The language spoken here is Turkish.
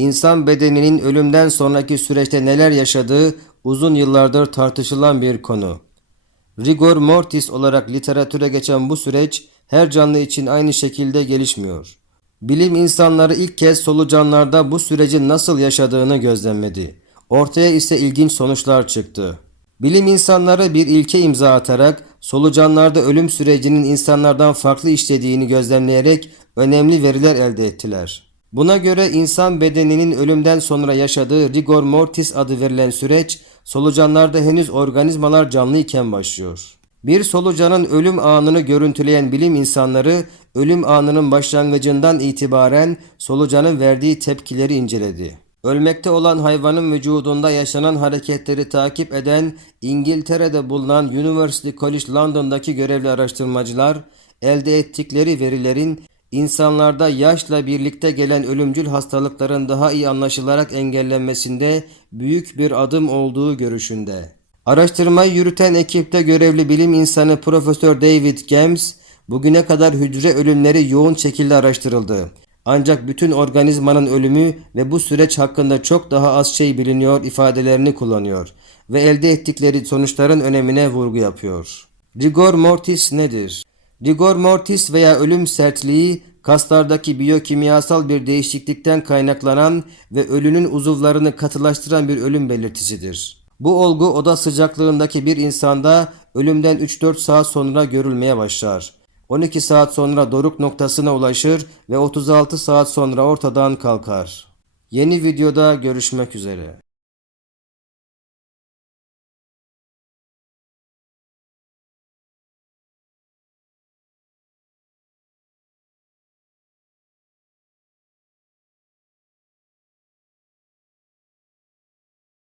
İnsan bedeninin ölümden sonraki süreçte neler yaşadığı uzun yıllardır tartışılan bir konu. Rigor mortis olarak literatüre geçen bu süreç her canlı için aynı şekilde gelişmiyor. Bilim insanları ilk kez solucanlarda bu sürecin nasıl yaşadığını gözlemledi. Ortaya ise ilginç sonuçlar çıktı. Bilim insanları bir ilke imza atarak solucanlarda ölüm sürecinin insanlardan farklı işlediğini gözlemleyerek önemli veriler elde ettiler. Buna göre insan bedeninin ölümden sonra yaşadığı rigor mortis adı verilen süreç solucanlarda henüz organizmalar canlı iken başlıyor. Bir solucanın ölüm anını görüntüleyen bilim insanları ölüm anının başlangıcından itibaren solucanın verdiği tepkileri inceledi. Ölmekte olan hayvanın vücudunda yaşanan hareketleri takip eden İngiltere'de bulunan University College London'daki görevli araştırmacılar elde ettikleri verilerin insanlarda yaşla birlikte gelen ölümcül hastalıkların daha iyi anlaşılarak engellenmesinde büyük bir adım olduğu görüşünde. Araştırmayı yürüten ekipte görevli bilim insanı Profesör David Gems, bugüne kadar hücre ölümleri yoğun şekilde araştırıldı. Ancak bütün organizmanın ölümü ve bu süreç hakkında çok daha az şey biliniyor ifadelerini kullanıyor ve elde ettikleri sonuçların önemine vurgu yapıyor. Rigor mortis nedir? Rigor mortis veya ölüm sertliği kaslardaki biyokimyasal bir değişiklikten kaynaklanan ve ölünün uzuvlarını katılaştıran bir ölüm belirtisidir. Bu olgu oda sıcaklığındaki bir insanda ölümden 3-4 saat sonra görülmeye başlar. 12 saat sonra doruk noktasına ulaşır ve 36 saat sonra ortadan kalkar. Yeni videoda görüşmek üzere.